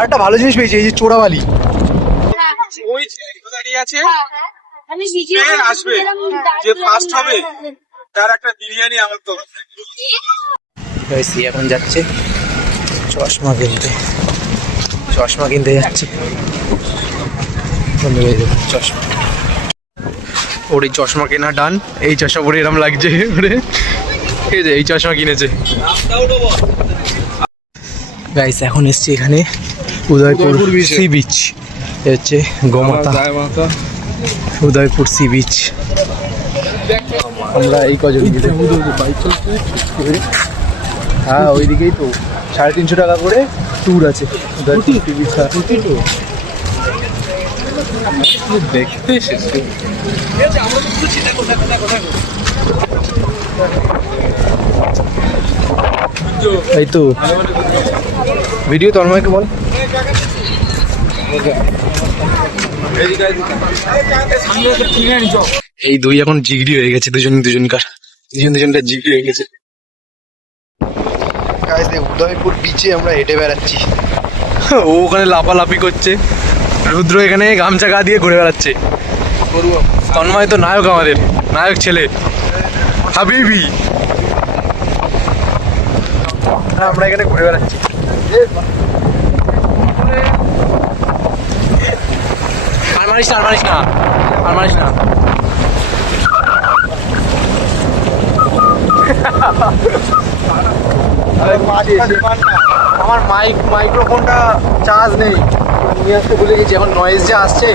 আর একটা ভালো জিনিস পেয়েছি, এই যে চোরাবালি। ওই দাঁড়িয়ে আছে, আসবে যে ফার্স্ট হবে তার একটা বিরিয়ানি আমার তো। এখন যাচ্ছে চশমা কিনতে যাচ্ছে। চশমা, ওর এই চশমা কেনা ডান। এই চশমা পরে এরম লাগছে ওরে, ঠিক আছে? এই চশমা কিনেছে। গাইস এখন এসছি এখানে উদয়পুর সি বিচ, হচ্ছে গোমাতা উদয়পুর সি বিচ। আমরা এই কজন বাইক চলছে, হ্যাঁ ওইদিকেই তো 350 টাকা করে ট্যুর আছে উদয়পুর সি বিচ। দেখতে এসেছি এই তো ভিডিও। তন্ময়কে বল। এই দুই এখন জিগড়ি হয়ে গেছে, দুজনকার জিগড়ি হয়ে গেছে। উদয়পুর বিচে আমরা হেঁটে বেড়াচ্ছি, ও ওখানে লাফালাফি করছে, রুদ্র এখানে গামছা গা দিয়ে ঘুরে বেড়াচ্ছে। তন্ময় তো নায়ক, আমাদের নায়ক ছেলে হাবিবি। আমরা এখানে ঘুরে বেড়াচ্ছি। আর মারিস না আমার মাইক্রোফোনটা চার্জ নেই, নিয়ে আসতে ভুলে গেছি। এখন নয়েজ যে আসছে,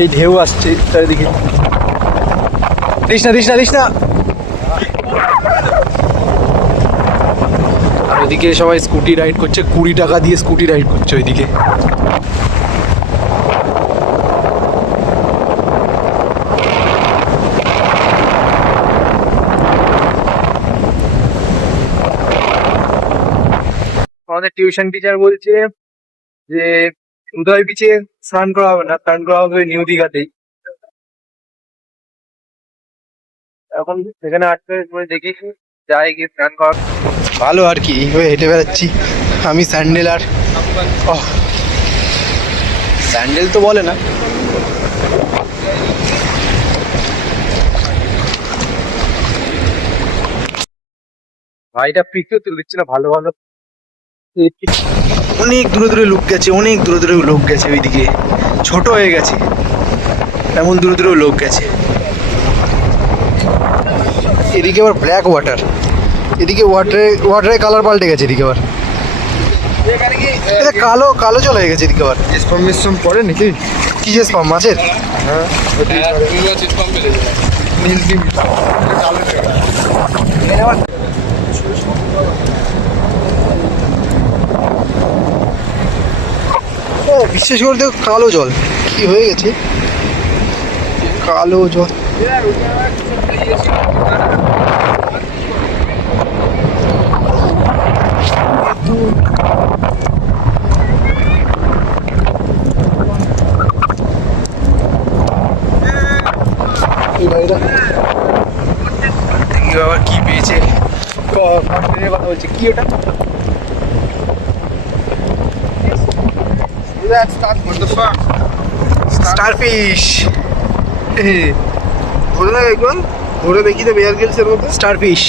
এই ঢেউ আসছে চারিদিকে। দিস না। আর ওইদিকে সবাই স্কুটি রাইড করছে, 20 টাকা দিয়ে স্কুটি রাইড করছে ওইদিকে। আমাদের টিউশন টিচার বলছে যে উদয় বিচে স্নান করা হবে না, স্নান করা হবে নিউ দীঘাতেই। এখন সেখানে আটকে দেখি যাই গিয়ে স্নান করা ভালো আর কি। এইভাবে হেঁটে বেড়াচ্ছি আমি, স্যান্ডেল আর স্যান্ডেল তো বলে না, ভাইটা পিকও তুলে দিচ্ছে না ভালো। অনেক দূরে লোক গেছে ওইদিকে, ছোট হয়ে গেছে এমন দূরে লোক গেছে। এদিকে আবার ব্ল্যাক ওয়াটার, এদিকে ওয়াটারের কালার পাল্টে গেছে। এদিকে আবার কালো জল হয়ে গেছে। এদিকে আবার মিশ্রণ পড়ে নাকি? কি স্পাম মাছের? হ্যাঁ বিশেষ করে দেখো কালো জল কি হয়ে গেছে, কালো জল। আবার কি পেয়েছে কথা বলছে, কি ওটা? স্টারফিশ। ধরে দেখি তো বেয়ার গেলসের মতো স্টারফিশ।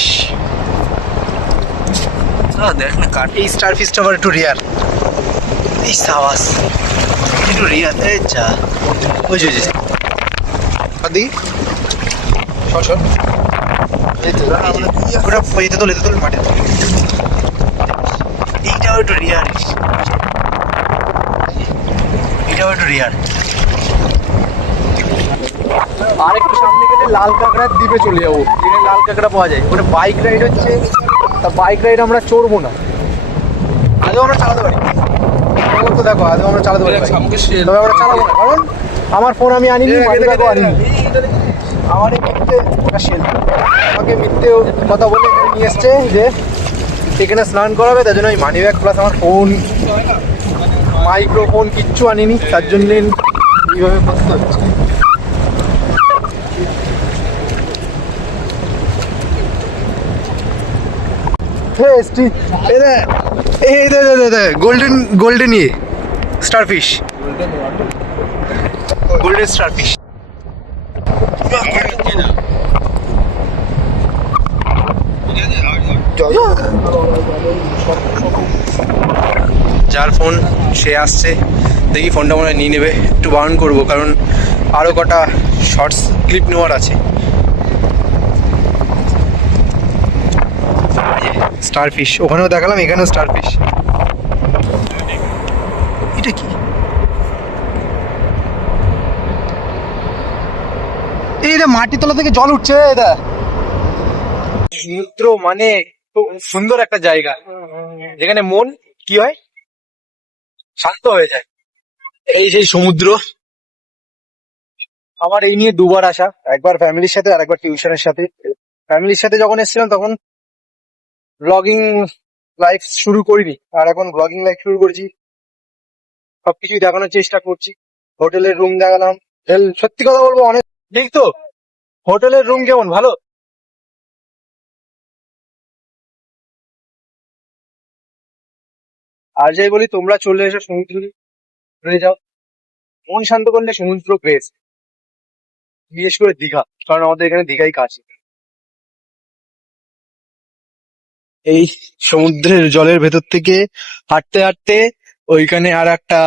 দেখ না কাট, এই স্টারফিশটা আবার একটু রেয়ার। এই সাবাস একটু রেয়ার। এই যা বুঝে দি সর ওটা এতে তোল মাঠে। এইটাও একটু রেয়ার, আর একটু সামনে গেলে লাল কাঁকড়ার দ্বীপে চলে যাবো, যেখানে লাল কাঁকড়া পাওয়া যায়। ওটা বাইক রাইড হচ্ছে, তা বাইক রাইড আমরা চড়বো না, আদৌ আমরা চালাতে পারি। দেখো আদৌ আমরা চালাতে পারি, তবে আমরা চালাবো না, কারণ আমার ফোন আমি আনিনি, আমার এই মিথ্যে আমাকে মিথ্যে কথা বলে নিয়ে এসছে যে এখানে স্নান করাবে, তার জন্য আমি মানি ব্যাগ প্লাস আমার ফোন মাইক্রোফোন কিচ্ছু আনিনি, তার জন্য এইভাবে করতে হচ্ছে। এই গোল্ডেন গোল্ডেন ইয়ে স্টারফিশ, গোল্ডেন স্টারফিশ। যার ফোন সে আসছে, দেখি ফোনটা মনে হয় নিয়ে নেবে, একটু বারণ করবো কারণ আরও কটা শর্টস ক্লিপ নেওয়ার আছে। স্টারফিশ ওখানেও দেখালাম, এখানেও স্টারফিশ। এটা কি? এই রে মাটির তলা থেকে জল উঠছে। এটা সমুদ্র মানে খুব সুন্দর একটা জায়গা, যেখানে মন কি হয়, শান্ত হয়ে যায়। এই সেই সমুদ্র। আমার এই নিয়ে দুবার আসা, একবার ফ্যামিলির সাথে আর একবার টিউশনের সাথে। ফ্যামিলির সাথে যখন এসেছিলাম তখন ব্লগিং লাইফ শুরু করিনি, আর এখন ব্লগিং লাইফ শুরু করেছি, সবকিছুই দেখানোর চেষ্টা করছি। হোটেলের রুম দেখালাম, সত্যি কথা বলবো অনেক ঠিক তো। হোটেলের রুম কেমন, ভালো? আর যাই বলি, তোমরা চলে এসো সমুদ্রে, ঘুরে যাও, মন শান্ত করলে সমুদ্র বেস্ট, বিশেষ করে দীঘা, কারণ আমাদের এখানে দীঘাই কাছে। এই সমুদ্রের জলের ভেতর থেকে হাঁটতে হাঁটতে ওইখানে আর একটা,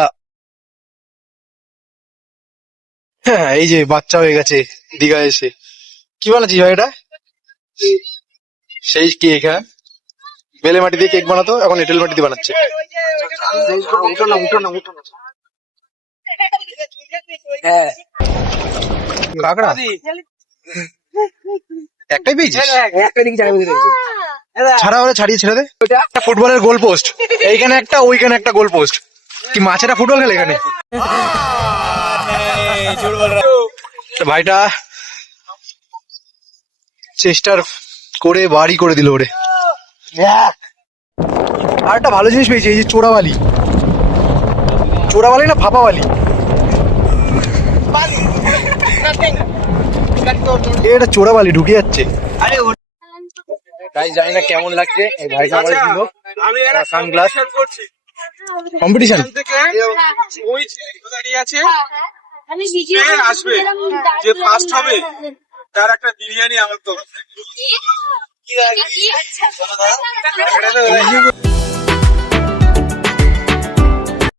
হ্যাঁ এই যে বাচ্চা হয়ে গেছে দীঘা এসে। কি বানাচ্ছিস ভাই এটা? সেই কেক, হ্যাঁ বেলে মাটি দিয়ে কেক বানাতো, এখন এঁটেল মাটি দিয়ে বানাচ্ছে। উঠো না, উঠো না, উঠো না। হ্যাঁ কাঁকড়া একটাই পেয়েছিস? ছাড়া হলে ছাড়িয়ে ছেড়ে দে। একটা ফুটবলের গোল পোস্ট, এইখানে একটা ওইখানে একটা গোল পোস্ট। কি মাছেরা ফুটবল খেলে এখানে? ভাইটা চেষ্টার করে বাড়ি করে দিল ওরে। আর একটা ভালো জিনিস পেয়েছি, এই যে চোরাবালি, চোরাবালি না ফাঁপাবালি, এটা চোরাবালি ঢুকে যাচ্ছে। তাই জানি না কেমন লাগছে, এই ভাইটা আমার দিল আমি একটা সানগ্লাস। competition করছি। কম্পিটিশন এখান থেকে ওই ছেলে দাঁড়িয়ে আছে, কে আসবে, যে ফার্স্ট হবে তার একটা বিরিয়ানি আমার তো।